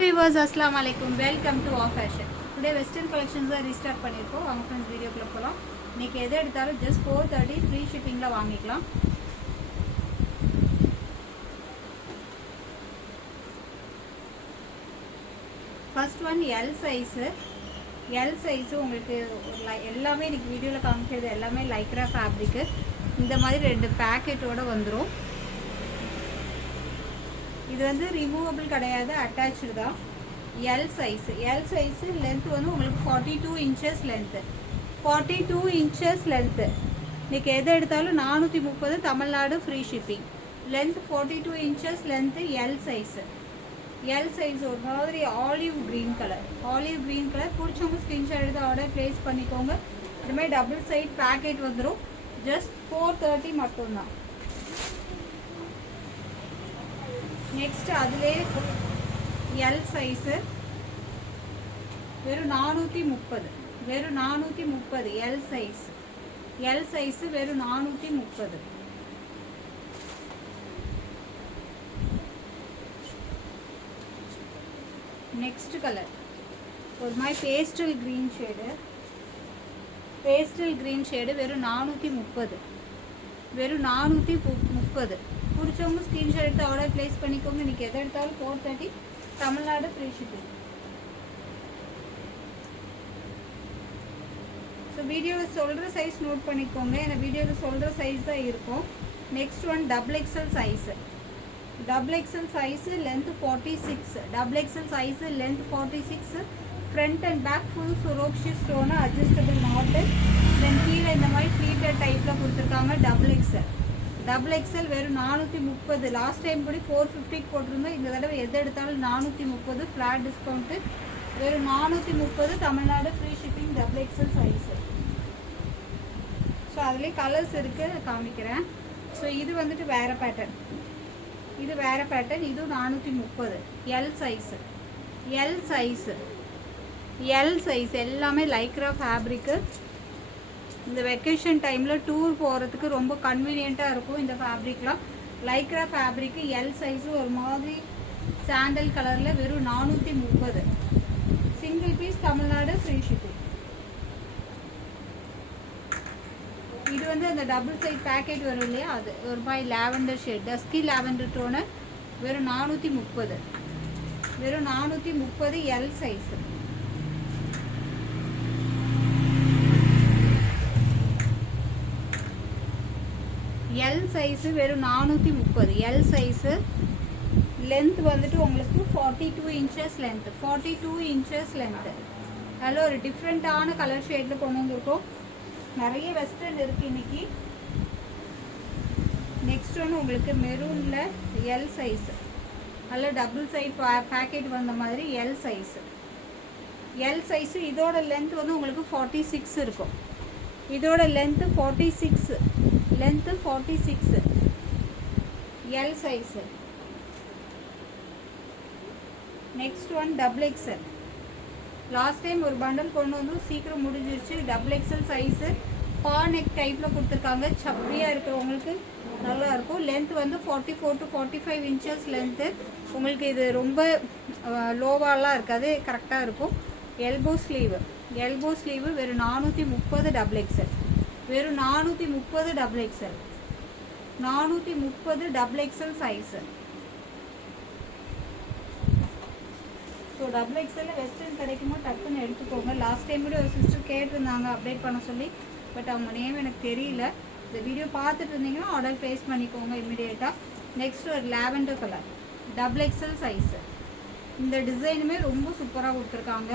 Viewers, Assalamu alaikum. Welcome to Our Fashion. Today Western collections are restart பண்ணிருக்கோம். வாங்க friends வீடியோக்குள்ள போலாம். இன்னைக்கு எதை எடுத்தாலும் just 430 free shippingல வாங்கிக்கலாம். First one L size. L size உங்களுக்கு எல்லாமே இன்னைக்கு வீடியோல காமிச்சது எல்லாமே லைக்ரா ஃபேப்ரிக். இந்த மாதிரி ரெண்டு பாக்கெட்டோட வந்துரும். இது வந்து ரிமூவபிள் கிடையாது, அட்டாச்டு தான். L சைஸ் லென்த் வந்து உங்களுக்கு 42 inches லென்த். 42 inches length. இன்னைக்கு எதை எடுத்தாலும் 430 Tamil Nadu free shipping. Length 42 inches length. L size ஒரு மாதிரி ஆலிவ் கிரீன் கலர் பிடிச்சவங்க ஸ்கிரீன்ஷாட் எடுத்து ஆர்டர் பிளேஸ் பண்ணிக்கோங்க. இதுமாதிரி டபுள் சைட் பேக்கெட் வந்துடும். ஜஸ்ட் 430 மட்டும்தான். நெக்ஸ்ட் அதிலே L சைஸ் வெறும் 430 L சைஸ் வெறும் 430. நெக்ஸ்ட் கலர் ஒரு மாதிரி பேஸ்டல் கிரீன் ஷேடு வெறும் 430 பிடிச்சவங்க ஸ்கிரீன்ஷாட் எடுத்து ஆர்டர் பிளேஸ் பண்ணிக்கோங்க. இன்னைக்கு எதை எடுத்தாலும் 430 தமிழ்நாடு ஃப்ரீ ஷிப்பிங். ஸோ வீடியோவில் சொல்கிற சைஸ் நோட் பண்ணிக்கோங்க. ஏன்னா வீடியோவில் சொல்கிற சைஸ் தான் இருக்கும். Next one double XL size length 46 front and back full Swarovski stone adjustable knot. Then கீழே இந்த மாதிரி ஃப்ளீட்டட் டைப்பில் கொடுத்துருக்காங்க. டபுள் எக்ஸல் வெறும் 430. லாஸ்ட் டைம் கூட 450 போட்டிருந்தோம். இந்த தடவை எது எடுத்தாலும் 430 ஃப்ளாட் டிஸ்கவுண்ட்டு. வெறும் 430 Tamil Nadu free shipping. Double XL size. So அதுலேயே கலர்ஸ் இருக்குது, காமிக்கிறேன். ஸோ இது வந்துட்டு வேறு பேட்டர்ன், இதுவும் 430. எல் சைஸ் எல்லாமே லைக்ரா ஃபேப்ரிக்கு. இந்த வெக்கேஷன் டைமில் டூர் போகிறதுக்கு ரொம்ப கன்வீனியண்ட்டாக இருக்கும். இந்த ஃபேப்ரிக்லாம் லைக்ரா ஃபேப்ரிக்கு. எல் சைஸு ஒரு மாதிரி சாண்டல் கலரில் வெறும் 430. Single piece Tamil Nadu free shipping. இது வந்து அந்த டபுள் சைட் பேக்கெட் வரும் இல்லையா, அது ஒரு மாதிரி lavender shade, dusky lavender tone. வெறும் 430 எல் சைஸு. எல் சைஸு வெறும் 430. எல் சைஸு லென்த் வந்துட்டு உங்களுக்கு 42 inches லென்த்து. அதில் ஒரு டிஃப்ரெண்ட்டான கலர் ஷேடில் கொண்டு வந்திருக்கோம். நிறைய வெஸ்டர்ன் இருக்குது இன்னைக்கு. நெக்ஸ்ட் ஒன்று உங்களுக்கு மெரூனில் எல் சைஸு. அதில் டபுள் சைட் பேக்கெட் வந்த மாதிரி எல் சைஸு. இதோட லென்த் வந்து உங்களுக்கு 46 இருக்கும். இதோட length 46 L size. Next one double XL. Last time ஒரு பண்டல் கொண்டு வந்து சீக்கிரம் முடிஞ்சிருச்சு. டபுள் எக்ஸல் சைஸு பா நெக் டைப்பில் கொடுத்துருக்காங்க. சப்பியாக இருக்கிறவங்களுக்கு நல்லாயிருக்கும். லென்த் வந்து 44 to 45 inches லென்த்து. உங்களுக்கு இது ரொம்ப லோவாலாம் இருக்காது, கரெக்டாக இருக்கும். எல்போ ஸ்லீவு வெறும் 430 டபுள் எக்ஸல். வெறும் 430 double XL size. So double எக்ஸலில் வெஸ்டர்ன் கிடைக்குமோ டக்குன்னு எடுத்துக்கோங்க. லாஸ்ட் டைம் கூட ஒரு சிஸ்டர் கேட்டிருந்தாங்க அப்டேட் பண்ண சொல்லி, பட் அவங்க நேம் எனக்கு தெரியல. இந்த வீடியோ பார்த்துட்டு இருந்தீங்கன்னா ஆர்டர் ப்ளேஸ் பண்ணிக்கோங்க இமிடியேட்டாக. நெக்ஸ்ட் ஒரு lavender colour double XL size. இந்த டிசைனுமே ரொம்ப சூப்பராக கொடுத்துருக்காங்க.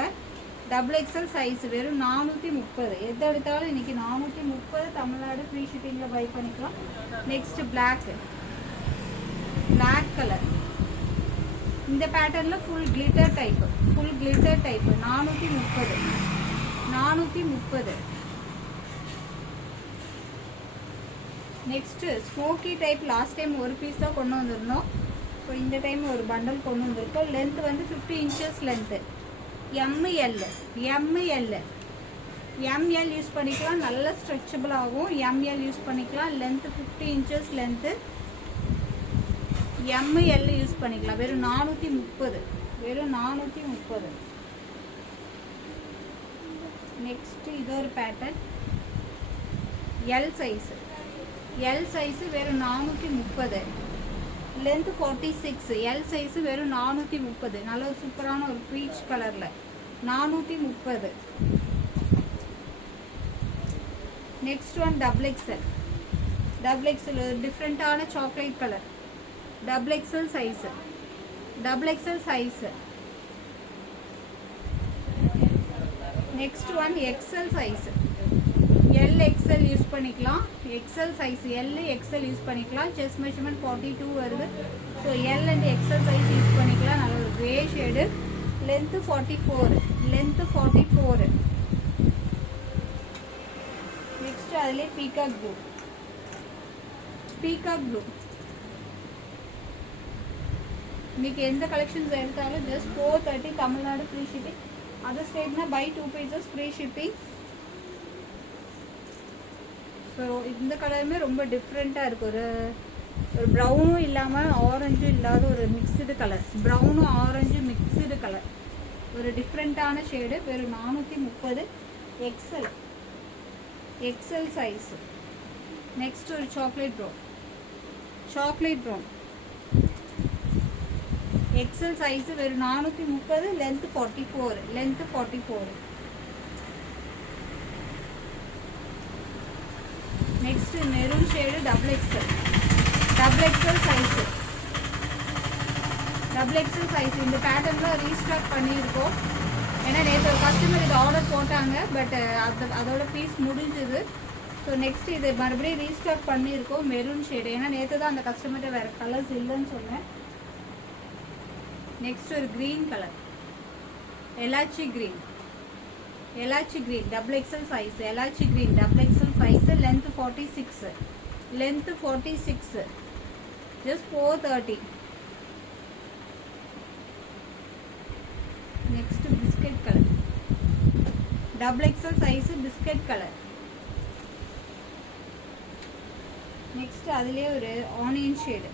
டபுள் எக்ஸல் சைஸ் வெறும் 430. எது எடுத்தாலும் இன்றைக்கி 430 தமிழ்நாடு ஃப்ரீ ஷிப்பிங்கில் பை பண்ணிக்கலாம். Next black colour. இந்த பேட்டர்னில் full glitter type 430. Next smoky type. Last time ஒரு பீஸ் தான் கொண்டு வந்திருந்தோம். ஸோ இந்த டைம் ஒரு பண்டல் கொண்டு வந்திருக்கோம். லென்த் வந்து 50 inches லென்த்து. எம்எல் யூஸ் பண்ணிக்கலாம், நல்ல ஸ்ட்ரெச்சபிள் ஆகும். எம்எல் யூஸ் பண்ணிக்கலாம். Length 50 inches length. ML use பண்ணிக்கலாம். வெறும் 430 வெறும் 430. நெக்ஸ்ட் இது ஒரு pattern L size. L size வெறும் 430. லென்த் 46. எல் சைஸு வெறும் 430. நல்ல ஒரு சூப்பரான ஒரு பீச் கலரில் 430. Next one double XL. Double XL ஒரு டிஃப்ரெண்ட்டான chocolate colour. Double XL size. Double XL size. Next one XL size. L XL use பண்ணிக்கலாம். XL size L XL use பண்ணிக்கலாம். செஸ்ட் மெஷர்மெண்ட் 42 வருது. So L and XL size use பண்ணிக்கலாம். நல்ல ஒரு grey shade. Length 44. Length 44. Next அதிலே peacock blue. Peacock blue మీకు எந்த collections எடுத்தாலும் just 430 Tamil Nadu free shipping. Other ஸ்டேட்னா by 2 pieces free shipping. So இந்த கலருமே ரொம்ப டிஃப்ரெண்ட்டாக இருக்குது. ஒரு ப்ரௌனும் இல்லாமல் ஆரஞ்சும் இல்லாத ஒரு மிக்சடு கலர். ப்ரௌனும் ஆரஞ்சு மிக்சடு கலர். ஒரு டிஃப்ரெண்ட்டான ஷேடு. வெறும் 430. எக்ஸல். XL size. நெக்ஸ்ட் ஒரு chocolate brown. Chocolate brown XL size வெறும் 430. Length 44. Length 44. Next maroon shade double XL. Double XL size. Double XL size. இந்த பேட்டர்னில் ரீஸ்டாக் பண்ணியிருக்கோம். ஏன்னா நேற்று ஒரு கஸ்டமர் இது ஆர்டர் போட்டாங்க. பட் அதோட பீஸ் முடிஞ்சுது. ஸோ நெக்ஸ்ட் இது மறுபடியும் ரீஸ்டாக் பண்ணியிருக்கோம். Maroon shade. ஏன்னா நேற்று தான் அந்த கஸ்டமர்கிட்ட வேறு கலர்ஸ் இல்லைன்னு சொன்னேன். நெக்ஸ்ட் ஒரு green colour. Elaichi green. Elaichi green double XL size. Elaichi green double XL size. Length 46. Length 46. Just 430. Next biscuit colour. Double XL size biscuit colour. Next அதிலே ஒரு onion shade.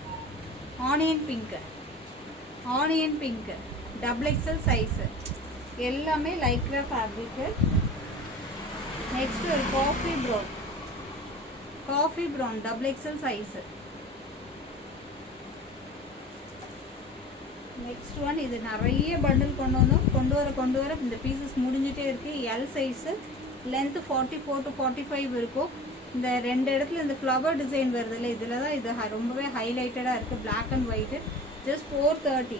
Onion pink. Onion pink double XL size. எல்லாமே lycra fabric. Next ஒரு coffee brown. Coffee brown double XL size. Next one இது நிறைய bundle கொண்டு வர இந்த pieces முடிஞ்சிட்டே இருக்குது. L size. லென்த்து 44 to 45 இருக்கும். இந்த ரெண்டு இடத்துல இந்த ஃப்ளவர் டிசைன் வருது இல்லை, இதில் தான் இது ரொம்பவே ஹைலைட்டடாக இருக்குது. Black and white. ஜஸ்ட் 430.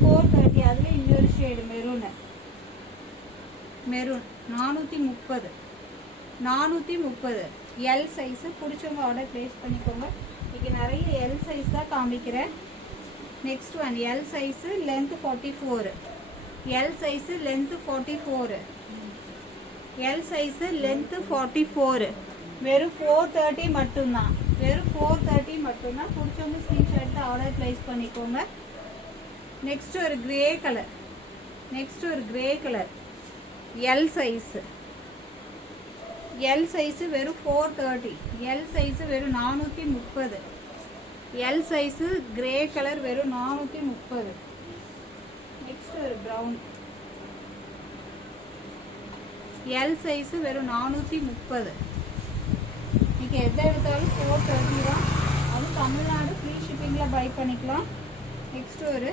430. அதில் இன்னொரு shade maroon. Maroon 430. 430. L size. பிடிச்சவங்க ஆர்டர் ப்ளேஸ் பண்ணிக்கோங்க. இங்கே நிறைய எல் சைஸ் தான் காமிக்கிறேன். Next one L size. Length 44. L size. Length 44. L size. Length 44. வெறும் 430 மட்டும்தான். வெறும் 430 மட்டும்தான். பிடிச்சவங்க ஸ்க்ரீன்ஷாட் ஆர்டர் ப்ளேஸ் பண்ணிக்கோங்க. நெக்ஸ்ட் ஒரு கிரே கலர். நெக்ஸ்ட் ஒரு grey colour. L size. L size வெறும் 430. எல் சைஸு வெறும் 430. எல் சைஸு கிரே கலர் வெறும் 430. நெக்ஸ்ட் ஒரு ப்ரௌன். எல் சைஸு வெறும் 430. நீங்கள் எதை எடுத்தாலும் 430 தான். அது தமிழ்நாடு ஃப்ரீ ஷிப்பிங்கில் பை பண்ணிக்கலாம். நெக்ஸ்ட் ஒரு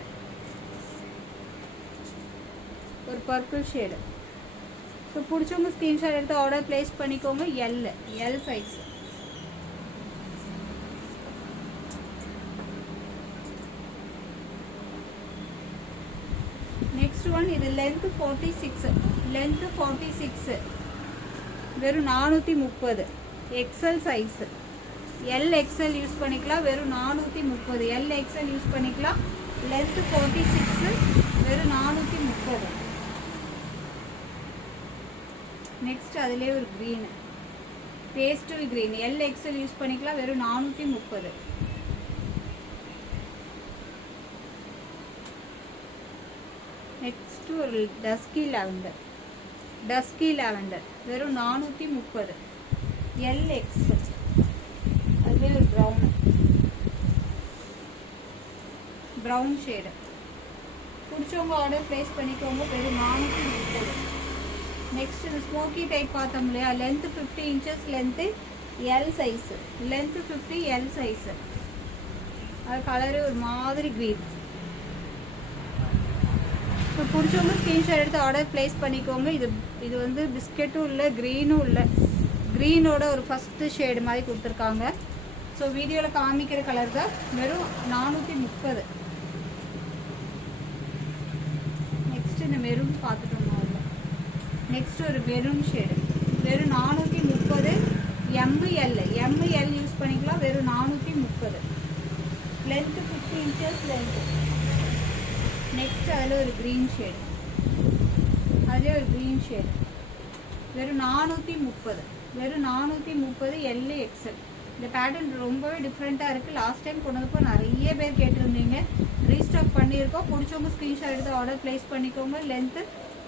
பர்பிள் ஷேடு. ஸோ பிடிச்சவங்க ஸ்க்ரீன்ஷாட் எடுத்து ஆர்டர் ப்ளேஸ் பண்ணிக்கோங்க. L size. நெக்ஸ்ட் ஒன் இது லென்த்து 46. லென்த்து 46. வெறும் 430. XL size. L XL use பண்ணிக்கலாம். வெறும் 430. எல் எக்ஸல் யூஸ் பண்ணிக்கலாம். லென்த்து 46. வெறும் 430. நெக்ஸ்ட் அதிலே ஒரு green. Pastel green. L XL use பண்ணிக்கலாம். வெறும் 430. நெக்ஸ்ட் ஒரு டஸ்கி லாவெண்டர். டஸ்கி லாவெண்டர் வெறும் 430. L XL. அதுவே ஒரு ப்ரௌன் ஷேடு. பிடிச்சவங்க ஆர்டர் ப்ளேஸ் பண்ணிக்கோங்க. வெறும் 430. நெக்ஸ்ட் இந்த ஸ்மோக்கி டைப் பார்த்தோம் இல்லையா, length 50 inches, length L size, length 50, L size. அது கலரு ஒரு மாதிரி க்ரீன். இப்போ பிடிச்சவங்க ஸ்க்ரீன்ஷாட் எடுத்து ஆர்டர் ப்ளேஸ் பண்ணிக்கோங்க. இது வந்து பிஸ்கெட்டும் இல்லை, க்ரீனும் இல்லை, க்ரீனோட ஒரு ஃபஸ்ட்டு ஷேடு மாதிரி கொடுத்துருக்காங்க. ஸோ வீடியோவில் காமிக்கிற கலர் தான். வெறும் 430. நெக்ஸ்ட் இந்த மெரூன் பார்த்துட்டோம். நெக்ஸ்ட் ஒரு மெரூன் ஷேடு, வெறும் 430. எம்எல் யூஸ் பண்ணிக்கலாம். வெறும் 430. Length 50 inches length. நெக்ஸ்ட் அதில் ஒரு க்ரீன் ஷேடு, அதிலே ஒரு க்ரீன் ஷேடு, வெறும் 430. வெறும் 430 எல் எக்ஸ்எல். இந்த பேட்டர்ன் ரொம்பவே டிஃப்ரெண்ட்டாக இருக்குது. லாஸ்ட் டைம் கொண்டதுப்போ நிறைய பேர் கேட்டிருந்தீங்க, ரீஸ்டாக் பண்ணியிருக்கோம். பிடிச்சவங்க ஸ்க்ரீன்ஷாட் எடுத்து ஆர்டர் ப்ளேஸ் பண்ணிக்கோங்க. லென்த்து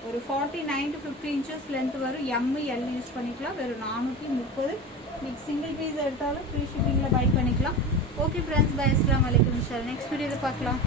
ஒரு 49 to 50 inches லென்த் வரும். எல் யூஸ் பண்ணிக்கலாம். வெறும் 430. நீங்கள் சிங்கிள் பீஸ் எடுத்தாலும் ஃப்ரீ ஷிப்பிங்கில் பை பண்ணிக்கலாம். Okay friends, bye. அஸ்ஸலாமு அலைக்கும். நெக்ஸ்ட் வீடியோவில் பார்க்கலாம்.